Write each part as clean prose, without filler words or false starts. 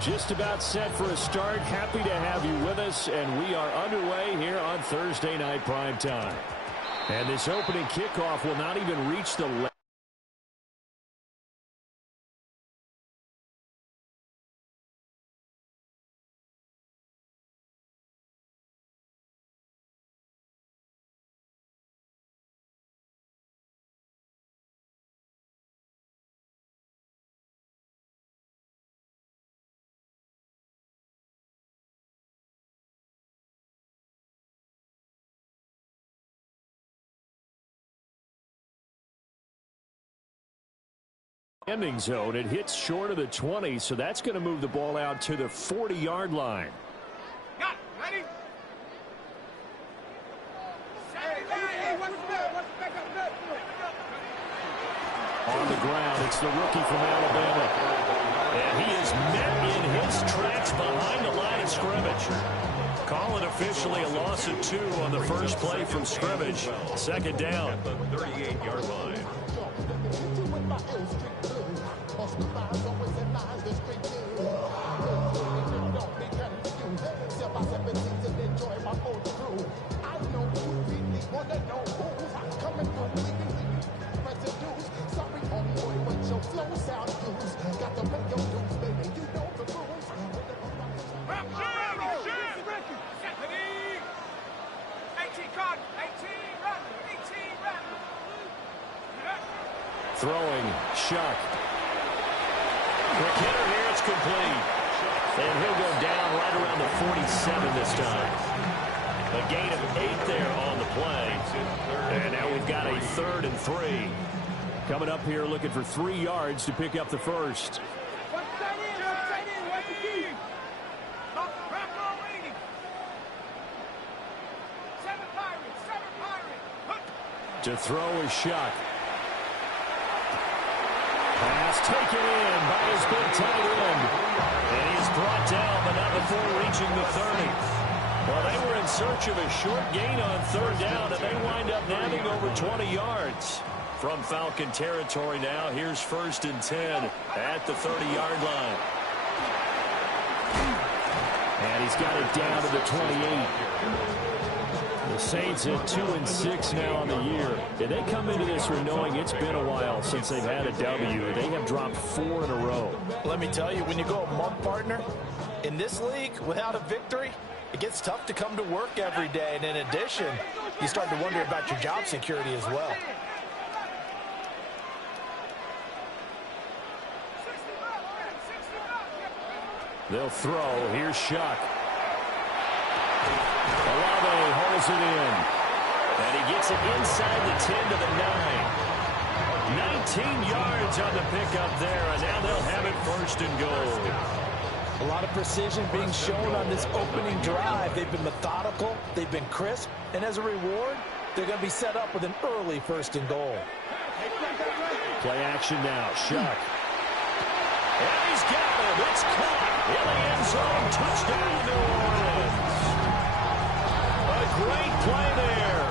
Just about set for a start. Happy to have you with us, and we are underway here on Thursday Night Primetime. And this opening kickoff will not even reach the left. Ending zone. It hits short of the 20, so that's going to move the ball out to the 40-yard line. Got it. Ready? On the ground, it's the rookie from Alabama. And he is met in his tracks behind the line of scrimmage. Call it officially a loss of 2 on the first play from scrimmage. Second down. 38-yard line. Throwing, Shuck. Quick hitter here, it's complete. And he'll go down right around the 47 this time. A gain of 8 there on the play. And now we've got a 3rd and 3. Coming up here looking for 3 yards to pick up the first. To throw is Shuck. Pass taken in by his big tight end. And he's brought down, but not before reaching the 30. Well, they were in search of a short gain on 3rd down, and they wind up nabbing over 20 yards. From Falcon territory now, here's 1st and 10 at the 30-yard line. And he's got it down to the 28. The Saints at 2-6 now on the year. And they come into this one knowing it's been a while since they've had a W. They have dropped 4 in a row. Let me tell you, when you go a month, partner, in this league, without a victory, it gets tough to come to work every day. And in addition, you start to wonder about your job security as well. They'll throw. Here's Shuck. Olave holds it in. And he gets it inside the 10 to the 9. 19 yards on the pickup there, and now they'll have it 1st and goal. A lot of precision being shown on this opening drive. They've been methodical, they've been crisp, and as a reward, they're going to be set up with an early 1st and goal. Play action now. Shuck. And he's got it. It's caught in the end zone. Touchdown, New Orleans. A great play there.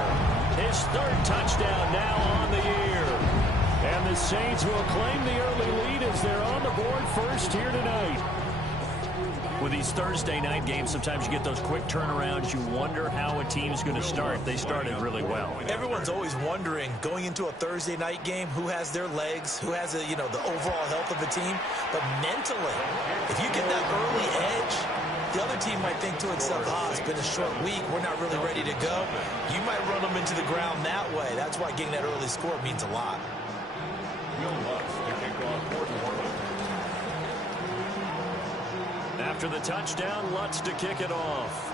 His 3rd touchdown now on the year. And the Saints will claim the early lead as they're on the board first here tonight. With these Thursday night games, sometimes you get those quick turnarounds. You wonder how a team's going to start. They started really well. Everyone's always wondering, going into a Thursday night game, who has their legs, who has the overall health of the team. But mentally, if you get that early edge, the other team might think to itself, it's been a short week, we're not really ready to go. You might run them into the ground that way. That's why getting that early score means a lot. After the touchdown, Lutz to kick it off.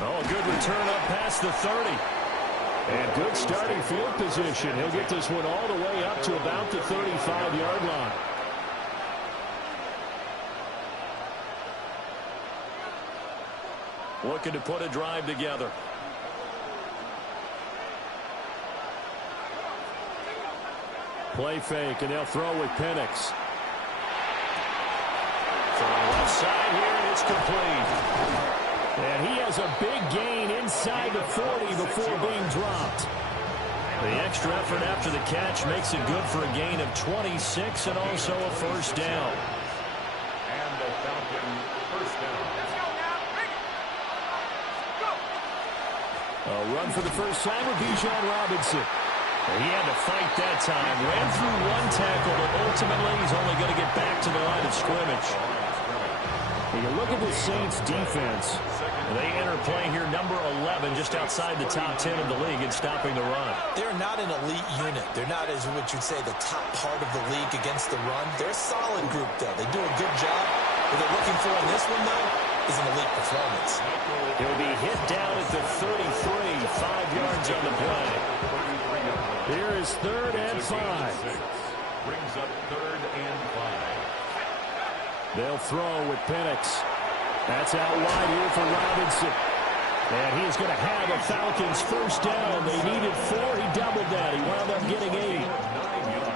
Oh, a good return up past the 30. And good starting field position. He'll get this one all the way up to about the 35-yard line. Looking to put a drive together. Play fake, and they'll throw with Penix. From the left side here, and it's complete. And he has a big gain inside the 40 before being dropped. The extra effort after the catch makes it good for a gain of 26 and also a first down. And the Falcon first down. Let's go now. Bring it. Go. A run for the first time with Bijan Robinson. He had to fight that time. Ran through one tackle, but ultimately he's only going to get back to the line of scrimmage. When you look at the Saints defense, they enter play here number 11, just outside the top 10 of the league in stopping the run. They're not an elite unit. They're not, as what you'd say, the top part of the league against the run. They're a solid group, though. They do a good job. What they're looking for in this one, though, is an elite performance. He'll be hit down at the 33, 5 yards on the play. Here is 3rd and 5. Brings up 3rd and 5. They'll throw with Penix. That's out wide here for Robinson. And he is going to have a Falcons first down. They needed 4. He doubled that. He wound up getting 8.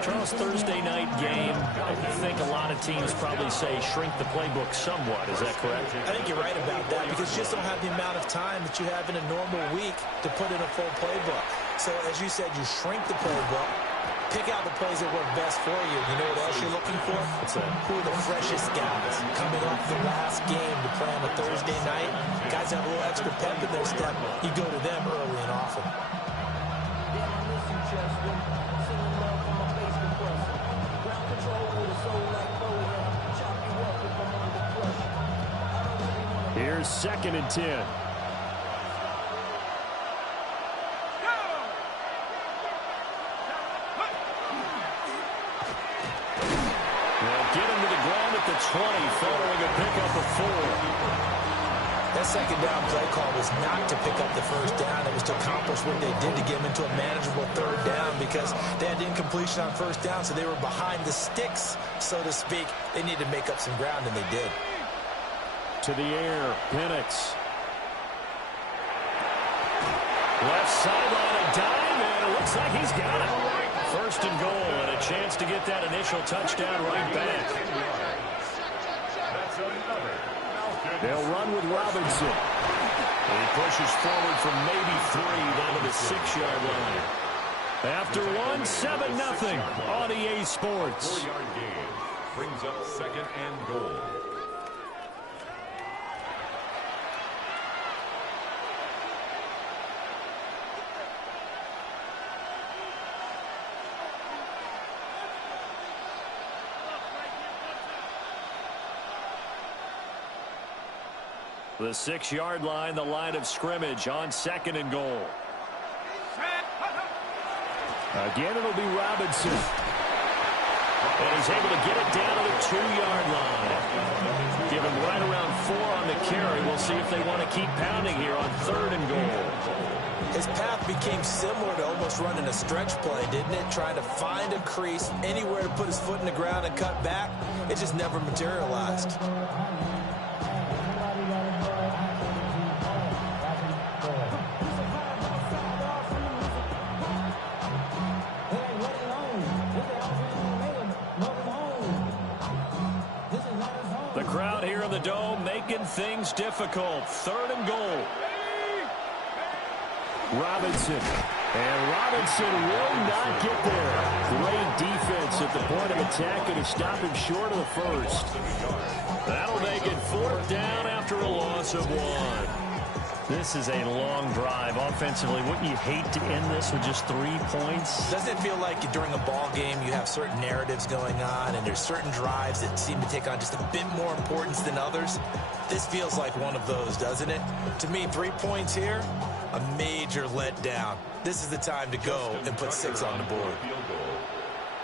Charles, Thursday night game, I think a lot of teams probably say shrink the playbook somewhat. Is that correct? I think you're right about that because you just don't have the amount of time that you have in a normal week to put in a full playbook. So, as you said, you shrink the playbook, pick out the plays that work best for you. You know what else you're looking for? Who are the freshest guys coming off the last game to play on a Thursday night? Guys have a little extra pep in their step. You go to them early and often. Here's 2nd and 10. Get him to the ground at the 20, following a pickup of 4. That second down play call was not to pick up the first down. It was to accomplish what they did to get him into a manageable 3rd down because they had incompletion on first down, so they were behind the sticks, so to speak. They needed to make up some ground, and they did. To the air, Penix. Left sideline, a dive, and it looks like he's got it. 1st and goal, and a chance to get that initial touchdown right back. They'll run with Robinson. He pushes forward from maybe 3 down to the 6-yard line. After 1, 7-0 on EA Sports. 4-yard gain brings up 2nd and goal. The 6-yard line, the line of scrimmage on 2nd and goal. Again, it'll be Robinson. And he's able to get it down to the 2-yard line. Give him right around 4 on the carry. We'll see if they want to keep pounding here on 3rd and goal. His path became similar to almost running a stretch play, didn't it? Trying to find a crease, anywhere to put his foot in the ground and cut back. It just never materialized. The crowd here in the Dome making things difficult. 3rd and goal. Robinson. And Robinson will not get there. Great defense at the point of attack and to stop him short of the 1st. That'll make it 4th down after a loss of 1. This is a long drive offensively. Wouldn't you hate to end this with just 3 points? Doesn't it feel like during a ball game you have certain narratives going on and there's certain drives that seem to take on just a bit more importance than others? This feels like one of those, doesn't it? To me, 3 points here, a major letdown. This is the time to go and put 6 on the board.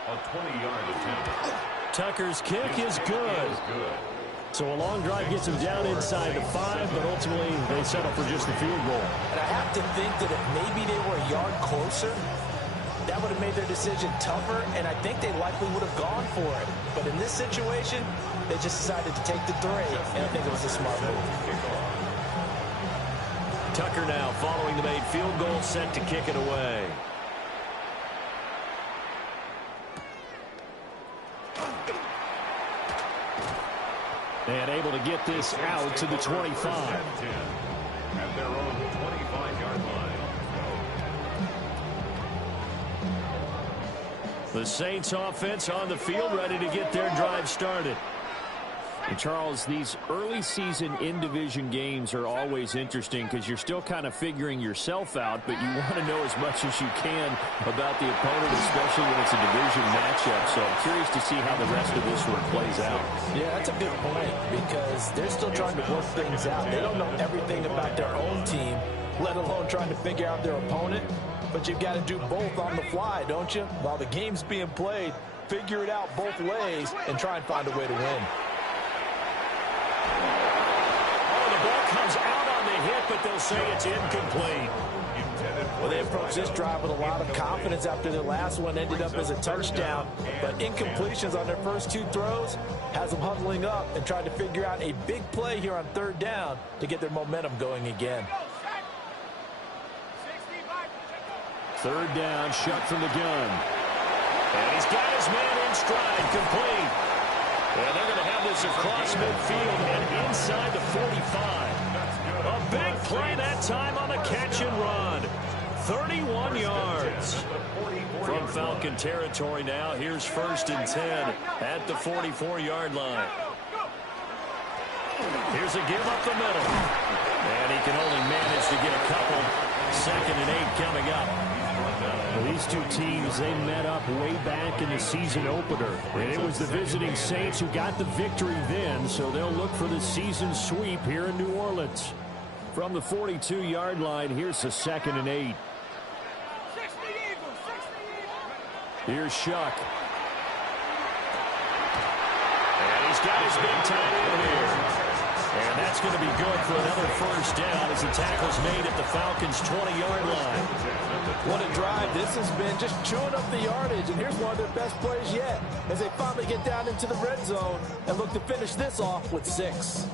A 20-yard attempt. Tucker's kick is good. So a long drive gets him down inside the 5, but ultimately they settle for just the field goal. And I have to think that if maybe they were a yard closer, that would have made their decision tougher, and I think they likely would have gone for it. But in this situation, they just decided to take the 3, and I think it was a smart move. Tucker now following the made field goal, set to kick it away. And able to get this out to the 25. At their own 25-yard line. The Saints offense on the field, ready to get their drive started. And Charles, these early season in-division games are always interesting because you're still kind of figuring yourself out, but you want to know as much as you can about the opponent, especially when it's a division matchup. So I'm curious to see how the rest of this one plays out. Yeah, that's a good point because they're still trying to work things out. They don't know everything about their own team, let alone trying to figure out their opponent. But you've got to do both on the fly, don't you? While the game's being played, figure it out both ways and try and find a way to win. The ball comes out on the hit, but they'll say it's incomplete. Well, they approached this drive with a lot of confidence after their last one ended up as a touchdown. But incompletions on their first two throws has them huddling up and trying to figure out a big play here on third down to get their momentum going again. Third down, Shuck from the gun. And he's got his man in stride, complete. And they're going to have this across midfield and inside the 45. A big play that time on the catch and run. 31 yards. From Falcon territory now, here's 1st and 10 at the 44-yard line. Here's a give up the middle. And he can only manage to get a couple. 2nd and 8 coming up. Well, these two teams, they met up way back in the season opener. And it was the visiting Saints who got the victory then, so they'll look for the season sweep here in New Orleans. From the 42-yard line, here's the 2nd and 8. Here's Shuck. And he's got his big tight end here. And that's going to be good for another 1st down as the tackle's made at the Falcons' 20-yard line. What a drive this has been, just chewing up the yardage. And here's one of their best plays yet as they finally get down into the red zone and look to finish this off with 6.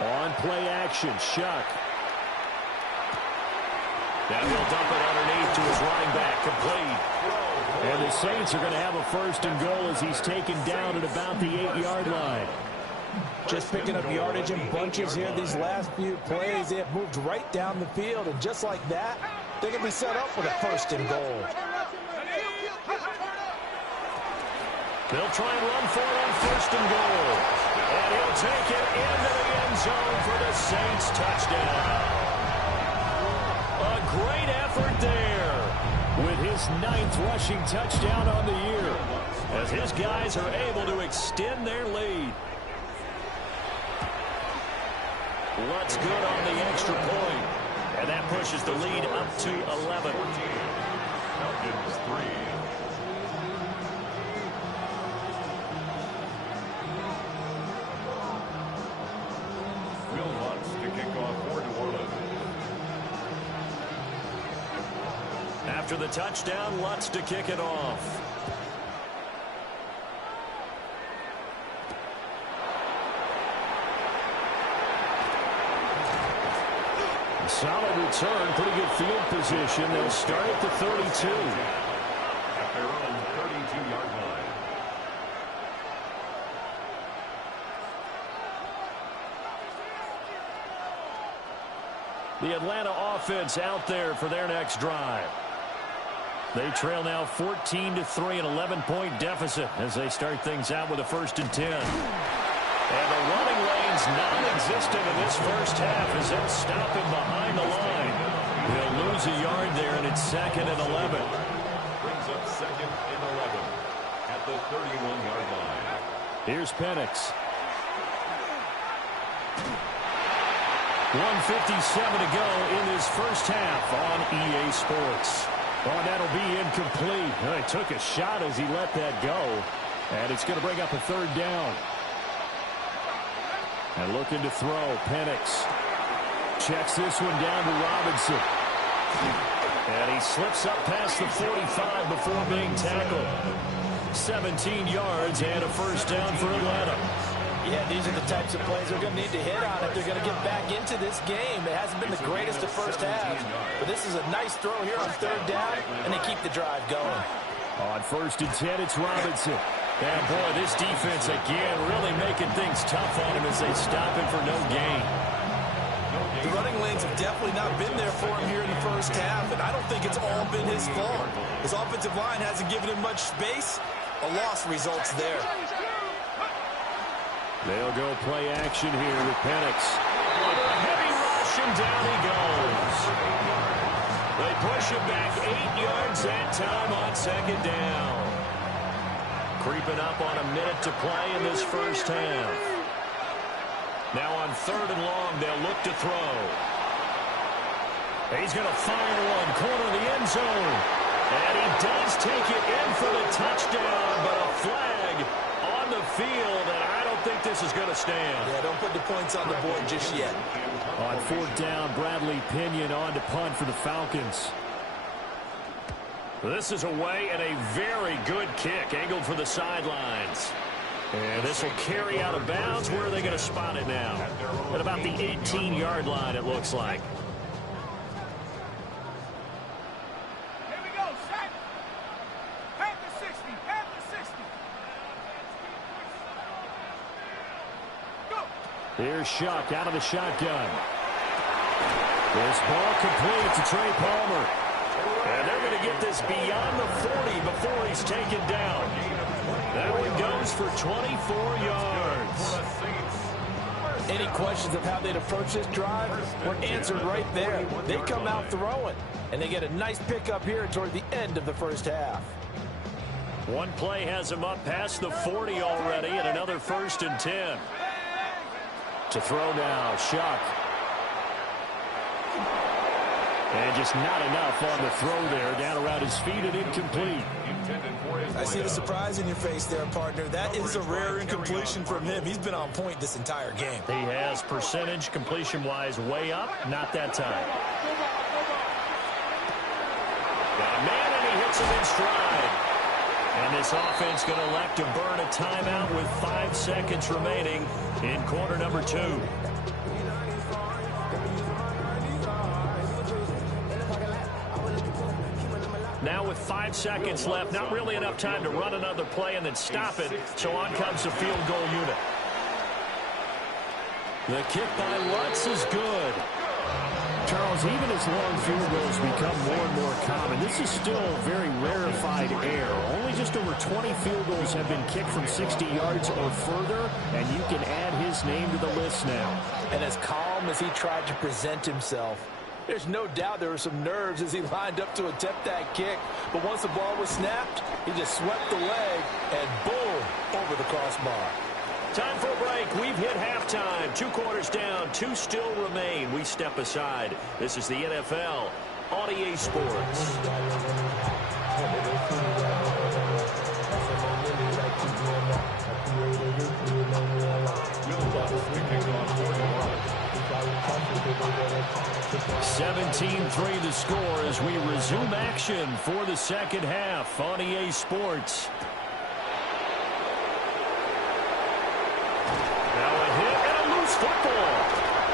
On play action, Shuck. Now he'll dump it underneath to his running back, complete. And the Saints are going to have a 1st and goal as he's taken down at about the 8-yard line. Just picking up yardage in bunches here these last few plays. They have moved right down the field, and just like that, they're going to be set up with a 1st and goal. They'll try and run for it on 1st and goal. And he'll take it into the end zone for the Saints touchdown. A great effort there with his 9th rushing touchdown on the year as his guys are able to extend their lead. Lutz good on the extra point. And that pushes the lead up to 11. Falcons 3. Will Lutz to kick off for New Orleans. After the touchdown, Lutz to kick it off. Solid return, pretty good field position. They'll start at the 32. At their own 32-yard line. The Atlanta offense out there for their next drive. They trail now 14-3, an 11-point deficit as they start things out with a 1st and 10. And the running lane's non-existent in this first half as they'll stop him behind the line. He'll lose a yard there, and it's 2nd and 11. Brings up 2nd and 11 at the 31-yard line. Here's Penix. 1:57 to go in this first half on EA Sports. Oh, that'll be incomplete. Oh, he took a shot as he let that go. And it's going to bring up a 3rd down. And looking to throw, Penix. Checks this one down to Robinson. And he slips up past the 45 before being tackled. 17 yards and a 1st down for Atlanta. Yeah, these are the types of plays they're going to need to hit on if they're going to get back into this game. It hasn't been the greatest of first halves, but this is a nice throw here on 3rd down, and they keep the drive going. On 1st and 10, it's Robinson. And boy, this defense again really making things tough on him as they stop him for no gain. The running lanes have definitely not been there for him here in the first half, and I don't think it's all been his fault. His offensive line hasn't given him much space. A loss results there. They'll go play action here with Penix. Under a heavy rush, and down he goes. They push him back 8 yards that time on second down. Creeping up on a minute to play in this first half. Now on 3rd and long, they'll look to throw. He's going to fire one, corner of the end zone. And he does take it in for the touchdown, but a flag on the field, and I don't think this is going to stand. Yeah, don't put the points on the board just yet. On 4th down, Bradley Pinion on to punt for the Falcons. This is away and a very good kick, angled for the sidelines. And this will carry out of bounds. Where are they going to spot it now? At about the 18-yard line, it looks like. Here we go, set. At the 60, at the 60. Go. Here's Shuck out of the shotgun. This ball complete to Trey Palmer. And they're going to get this beyond the 40 before he's taken down. That one goes for 24 yards. Any questions of how they'd approach this drive were answered right there. They come out throwing, and they get a nice pickup here toward the end of the first half. One play has him up past the 40 already, and another 1st and 10. To throw now, Shuck. And just not enough on the throw there. Down around his feet and incomplete. I see the surprise in your face there, partner. That is a rare incompletion from him. He's been on point this entire game. He has percentage completion-wise way up. Not that time. Got a man, and he hits him in stride. And this offense going to elect to burn a timeout with 5 seconds remaining in quarter number 2. Now with 5 seconds left, not really enough time to run another play and then stop it, so on comes the field goal unit. The kick by Lutz is good. Charles, even as long field goals become more and more common, this is still very rarefied air. Only just over 20 field goals have been kicked from 60 yards or further, and you can add his name to the list now. And as calm as he tried to present himself, there's no doubt there were some nerves as he lined up to attempt that kick. But once the ball was snapped, he just swept the leg and boom, over the crossbar. Time for a break. We've hit halftime. 2 quarters down. 2 still remain. We step aside. This is the NFL on EA Sports. (17-3) the score as we resume action for the second half on EA Sports. Now a hit and a loose football.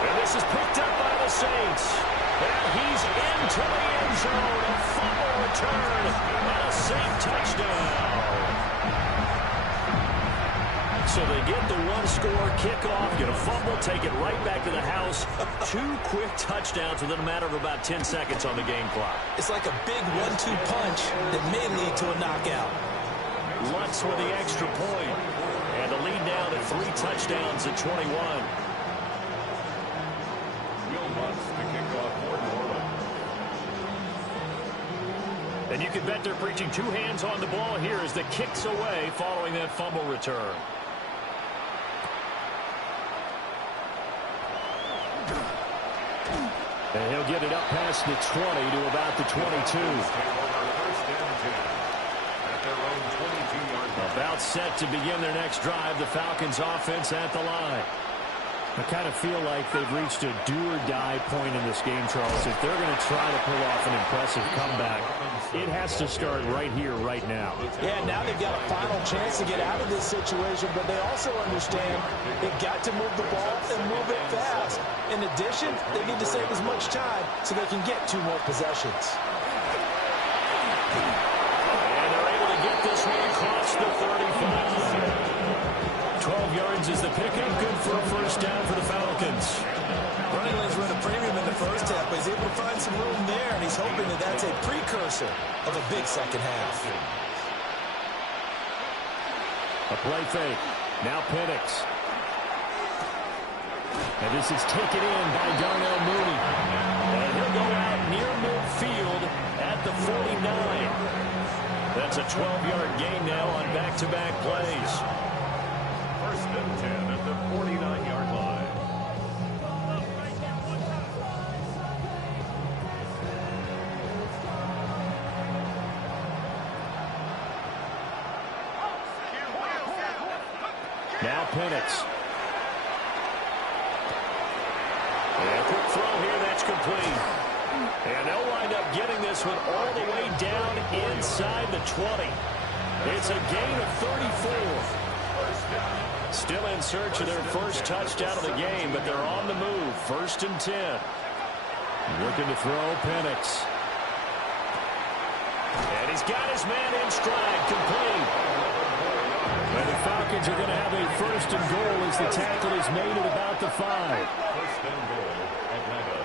And this is picked up by the Saints. And he's into the end zone. A fumble return and a Saint touchdown. So they get the 1-score kickoff, get a fumble, take it right back to the house. 2 quick touchdowns within a matter of about 10 seconds on the game clock. It's like a big 1-2 punch that may lead to a knockout. Lutz with the extra point. And the lead now to 3 touchdowns at 21. Will Lutz, the kickoff for New Orleans. And you can bet they're preaching 2 hands on the ball here as the kick's away following that fumble return. And he'll get it up past the 20 to about the 22. About set to begin their next drive. The Falcons offense at the line. I kind of feel like they've reached a do-or-die point in this game, Charles. If they're going to try to pull off an impressive comeback, it has to start right here, right now. Yeah, now they've got a final chance to get out of this situation, but they also understand they've got to move the ball and move it fast. In addition, they need to save as much time so they can get 2 more possessions. And they're able to get this one across the 35. 12 yards is the pickup. Good for a first down for the Falcons. Running lanes run a He's able to find some room there, and he's hoping that that's a precursor of a big second half. A play fake. Now Penix. And this is taken in by Darnell Mooney. And he'll go out near midfield at the 49. That's a 12-yard gain now on back-to-back plays. First and 10 at the 49-yard line. Now Penix. And a quick throw here, that's complete. And they'll wind up getting this one all the way down inside the 20. It's a gain of 34. Still in search of their first touchdown of the game, but they're on the move. First and 10. Looking to throw Penix. And he's got his man in stride, complete. And the Falcons are going to have a first and goal as the tackle is made at about the 5. First and goal, Atlanta.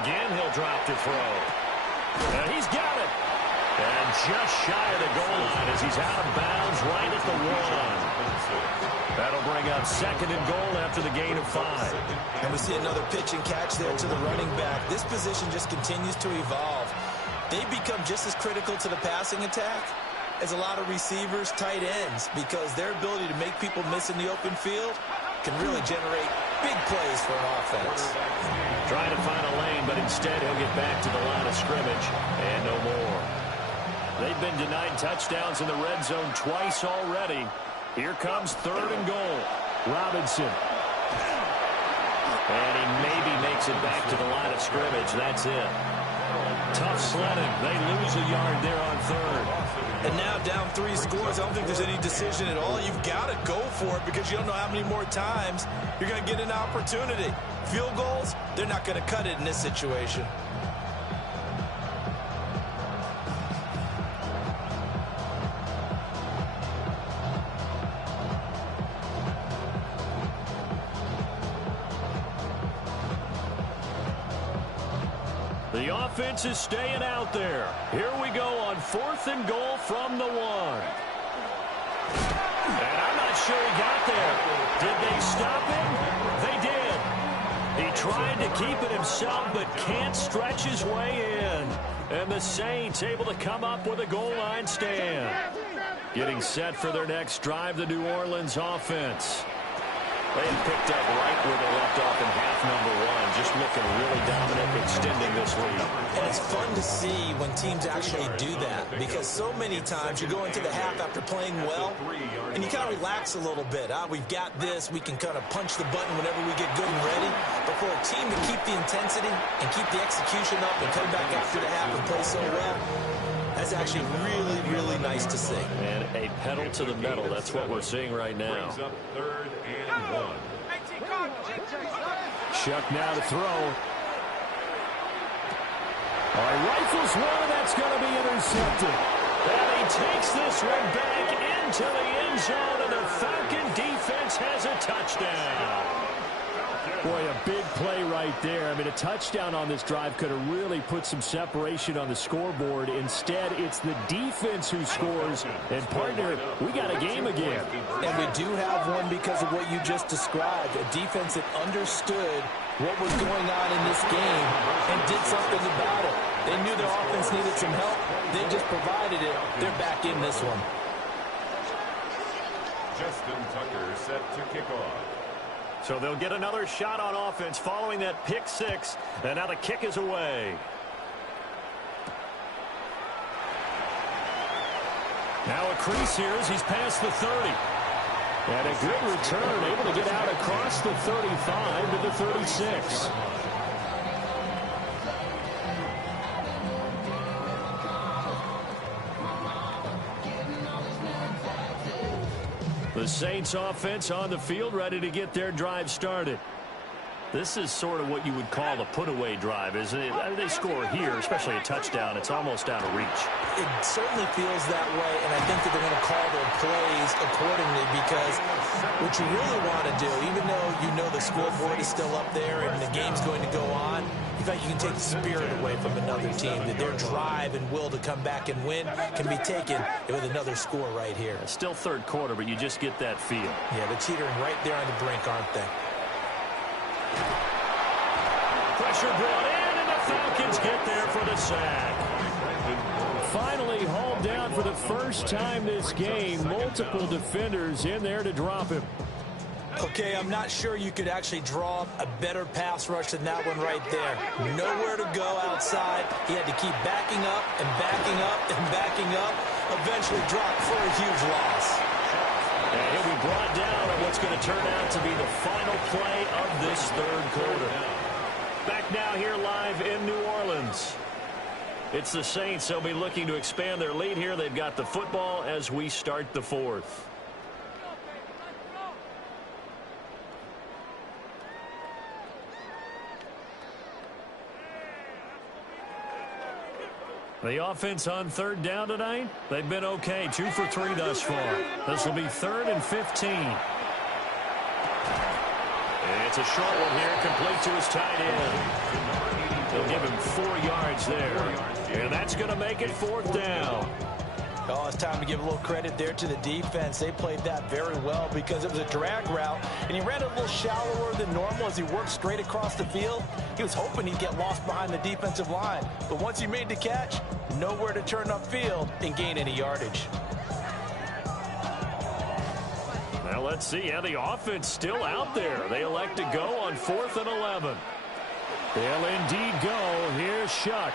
Again, he'll drop to throw. And he's got it. And just shy of the goal line as he's out of bounds right at the 1. That'll bring up second and goal after the gain of 5. And we see another pitch and catch there to the running back. This position just continues to evolve. They become just as critical to the passing attack as a lot of receivers, tight ends, because their ability to make people miss in the open field can really generate big plays for an offense. Trying to find a lane, but instead he'll get back to the line of scrimmage, and no more. They've been denied touchdowns in the red zone twice already. Here comes third and goal. Robinson. And he maybe makes it back to the line of scrimmage. That's it. Tough sledding. They lose a yard there on third. And now down 3 scores. I don't think there's any decision at all. You've got to go for it because you don't know how many more times you're going to get an opportunity. Field goals, they're not going to cut it in this situation. The offense is staying out there. Here we go on fourth and goal from the 1. And I'm not sure he got there. Did they stop him? They did. He tried to keep it himself, but can't stretch his way in. And the Saints able to come up with a goal line stand. Getting set for their next drive, the New Orleans offense. They had picked up right where they left off in half number 1, just looking really dominant, extending this lead. And it's fun to see when teams actually do that, because so many times you go into the half after playing well, and you kind of relax a little bit. We've got this. We can kind of punch the button whenever we get good and ready. But for a team to keep the intensity and keep the execution up and come back after the half and play so well, that's actually really, really nice to see. And a pedal to the metal. That's what we're seeing right now. Brings up third and 1. Shuck now to throw. All right, rifles one, that's going to be intercepted. And he takes this one back into the end zone, and the Falcon defense has a touchdown. Boy, a big play right there. I mean, a touchdown on this drive could have really put some separation on the scoreboard. Instead, it's the defense who scores. And, partner, we got a game again. And we do have one because of what you just described. A defense that understood what was going on in this game and did something about it. They knew their offense needed some help. They just provided it. They're back in this one. Justin Tucker set to kick off. So they'll get another shot on offense following that pick 6. And now the kick is away. Now a crease here as he's past the 30. And a good return, able to get out across the 35 to the 36. The Saints offense on the field, ready to get their drive started. This is sort of what you would call a put-away drive, isn't it? They score here, especially a touchdown. It's almost out of reach. It certainly feels that way, and I think that they're going to call their plays accordingly, because what you really want to do, even though you know though the scoreboard is still up there and the game's going to go on, in fact, you can take the spirit away from another team, that their drive and will to come back and win can be taken with another score right here. It's still third quarter, but you just get that feel. Yeah, they're teetering right there on the brink, aren't they? Pressure brought in, and the Falcons get there for the sack. Finally hauled down for the first time this game. Multiple defenders in there to drop him. Okay, I'm not sure you could actually draw a better pass rush than that one right there. Nowhere to go outside. He had to keep backing up and backing up and backing up. Eventually dropped for a huge loss. And he'll be brought down on what's going to turn out to be the final play of this third quarter. Back now here live in New Orleans. It's the Saints. They'll be looking to expand their lead here. They've got the football as we start the fourth. The offense on third down tonight, they've been okay. 2 for 3 thus far. This will be 3rd and 15. It's a short one here, complete to his tight end. They'll give him 4 yards there. And that's going to make it 4th down. Oh, it's time to give a little credit there to the defense. They played that very well because it was a drag route, and he ran a little shallower than normal as he worked straight across the field. He was hoping he'd get lost behind the defensive line, but once he made the catch, nowhere to turn upfield and gain any yardage. Now let's see how the offense still out there. They elect to go on 4th and 11. They'll indeed go. Here's Shuck.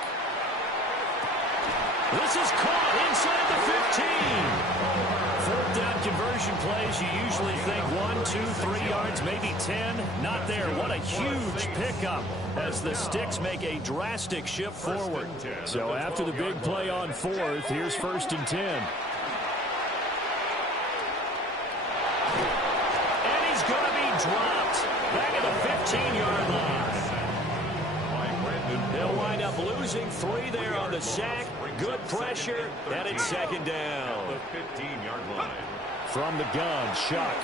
This is caught inside the 15. 4th down conversion plays, you usually think 1, 2, 3 yards, maybe 10. Not there. What a huge pickup as the Sticks make a drastic shift forward. So after the big play on 4th, here's 1st and 10. And he's going to be dropped back at the 15-yard line. They'll wind up losing 3 there on the sack. Good pressure, and it's 2nd down. The 15-yard line. From the gun, Shuck.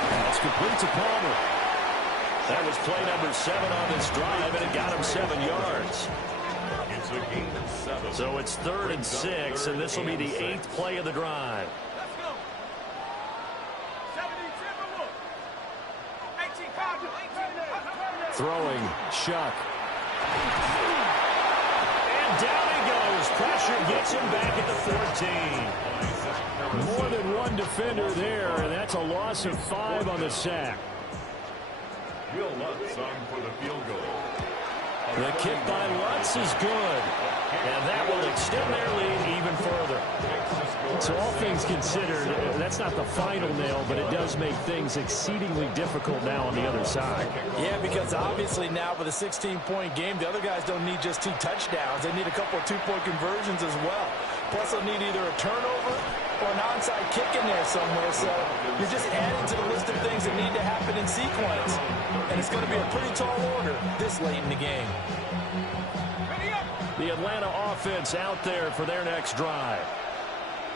That's complete to Palmer. That was play number 7 on this drive, and it got him 7 yards. It's a gain of 7. So it's 3rd and 6, and this will be the 8th play of the drive. Let's go. 17 Timberwolves. 18 Cardinals. Throwing, Shuck. And down he goes. Pressure gets him back at the 14. More than one defender there, and that's a loss of 5 on the sack. Will Lutz on for the field goal. The kick by Lutz is good. And that will extend their lead even further. So all things considered, that's not the final nail, but it does make things exceedingly difficult now on the other side. Yeah, because obviously now with a 16-point game, the other guys don't need just 2 touchdowns. They need a couple of 2-point conversions as well. Plus, they'll need either a turnover or an onside kick in there somewhere. So you're just adding to the list of things that need to happen in sequence. And it's going to be a pretty tall order this late in the game. The Atlanta offense out there for their next drive.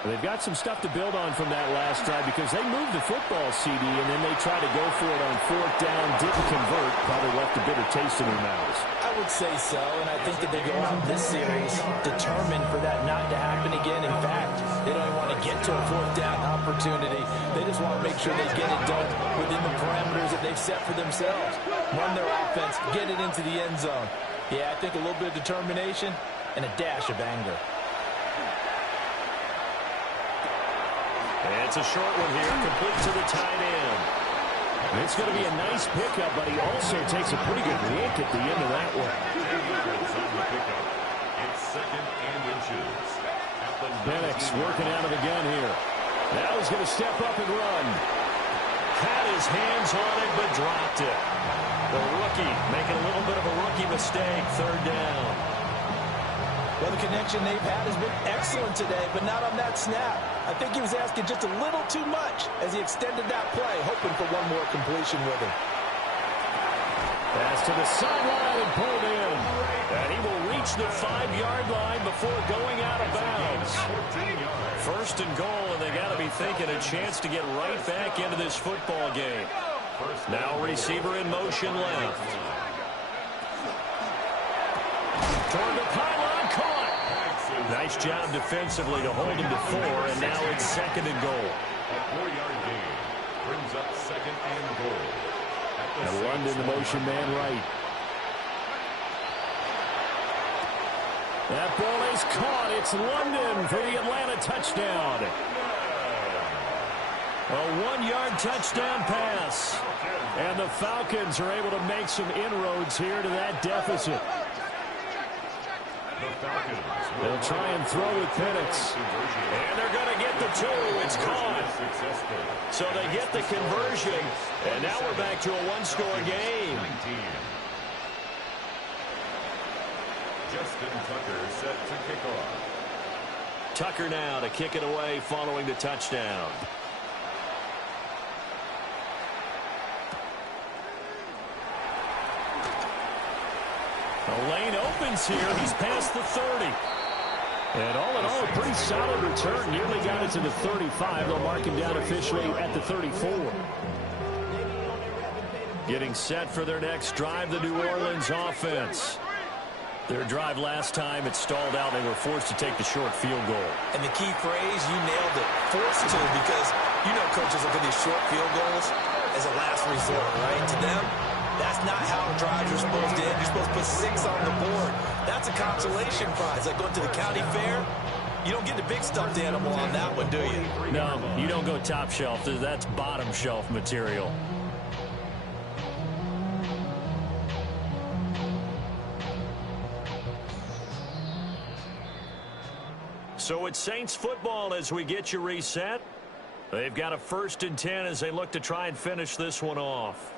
They've got some stuff to build on from that last drive because they moved the football, CD, and then they tried to go for it on 4th down, didn't convert, probably left a bitter taste in their mouths. I would say so, and I think that they go out this series determined for that not to happen again. In fact, they don't even want to get to a 4th down opportunity. They just want to make sure they get it done within the parameters that they've set for themselves. Run their offense, get it into the end zone. Yeah, I think a little bit of determination and a dash of anger. It's a short one here, complete to the tight end. It's going to be a nice pickup, but he also takes a pretty good look at the end of that one. It's 2nd and inches. Penix working out of the gun here. Now he's going to step up and run. Had his hands on it, but dropped it. The rookie making a little bit of a rookie mistake, 3rd down. Well, the connection they've had has been excellent today, but not on that snap. I think he was asking just a little too much as he extended that play, hoping for one more completion with him. Pass to the sideline and pulled in. And he will reach the 5-yard line before going out of bounds. 1st and goal, and they got to be thinking a chance to get right back into this football game. Now receiver in motion left. Toward the pylon, caught. Nice job defensively to hold him to 4, and now it's 2nd and goal. A 4-yard gain brings up 2nd and goal. And London, the motion man right. That ball is caught. It's London for the Atlanta touchdown. A 1-yard touchdown pass. And the Falcons are able to make some inroads here to that deficit. They'll try and throw with Penix. And they're going to get the 2. It's caught. So they get the conversion. And now we're back to a 1-score game. Justin Tucker set to kick off. Tucker now to kick it away following the touchdown. The lane opens here. He's past the 30. And all in all, a pretty solid return. Nearly got it to the 35. They'll mark him down officially at the 34. Getting set for their next drive, the New Orleans offense. Their drive last time, it stalled out. They were forced to take the short field goal. And the key phrase, you nailed it, forced to, because you know coaches look at these short field goals as a last resort, right? To them, that's not how drives are supposed to end. You're supposed to put 6 on the board. That's a consolation prize. Like going to the county fair, you don't get the big stuffed animal on that one, do you? No, you don't go top shelf. That's bottom shelf material. So it's Saints football as we get you reset. They've got a 1st and 10 as they look to try and finish this one off.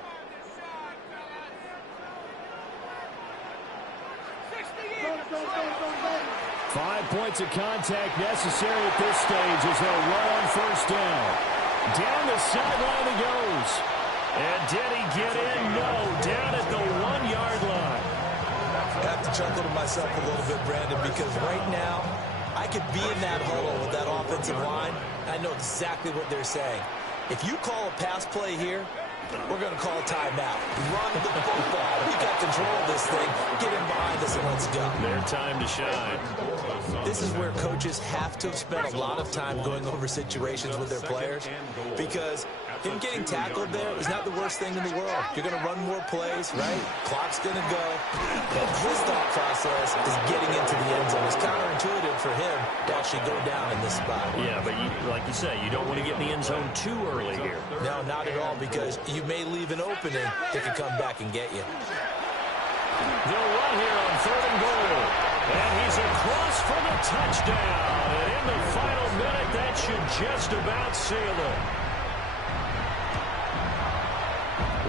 5 points of contact necessary at this stage as they'll roll on 1st down. Down the sideline he goes. And did he get in? No. Down at the 1-yard line. I have to chuckle to myself a little bit, Brandon, because right now, I could be in that huddle with that offensive line. I know exactly what they're saying. If you call a pass play here, we're going to call a timeout. Run the football. We got control of this thing. Get in behind us and let's go. Their time to shine. This is where coaches have to spend a lot of time going over situations with their players, because him getting tackled there is not the worst thing in the world. You're going to run more plays, right? Clock's going to go. But his thought process is getting into the end zone. It's counterintuitive for him to actually go down in this spot. Yeah, but like you say, you don't want to get in the end zone too early here. No, not at all, because you may leave an opening that could come back and get you. They'll run here on 3rd and goal. And he's across for the touchdown. And in the final minute, that should just about seal it.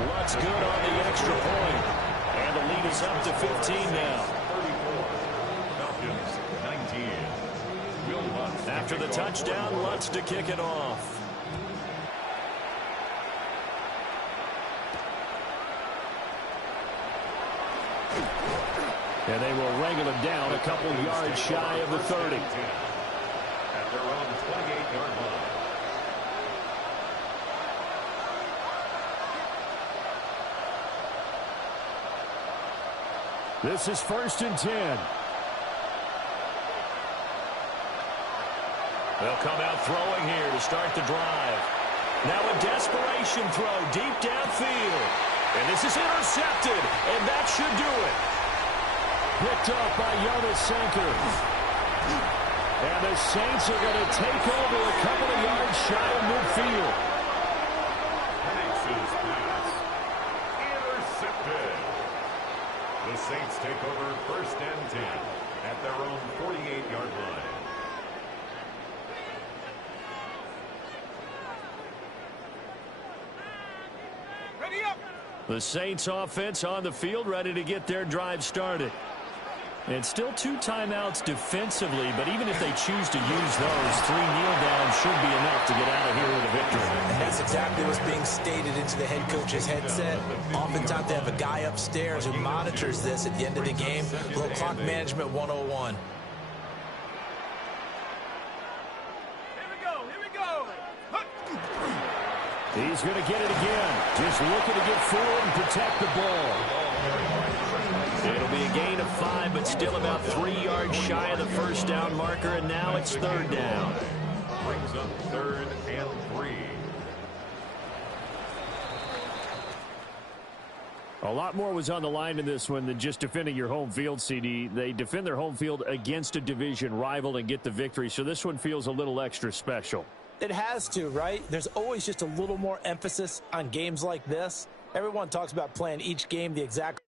Lutz good on the extra point. And the lead is up to 15 now. 34. Falcons 19. Will Lutz. After the touchdown, Lutz to kick it off. And they will wrangle him down a couple yards shy of the 30. At their own 28-yard line. This is 1st and 10. They'll come out throwing here to start the drive. Now a desperation throw deep downfield. And this is intercepted, and that should do it. Picked up by Jonas Sanker. And the Saints are going to take over a couple of yards shy of midfield. Penix's pass. Intercepted. The Saints take over 1st and 10 at their own 48-yard line. Ready up. The Saints offense on the field, ready to get their drive started. And still 2 timeouts defensively, but even if they choose to use those, 3 kneel downs should be enough to get out of here with a victory. And that's exactly what's being stated into the head coach's headset. Oftentimes they have a guy upstairs who monitors this at the end of the game. A little clock management 101. Here we go. Here we go. He's going to get it again. Just looking to get forward and protect the ball. It'll be a gain of 5, but still about 3 yards shy of the first down marker, and now it's third down. Brings up 3rd and 3. A lot more was on the line in this one than just defending your home field, CD. They defend their home field against a division rival and get the victory, so this one feels a little extra special. It has to, right? There's always just a little more emphasis on games like this. Everyone talks about playing each game the exact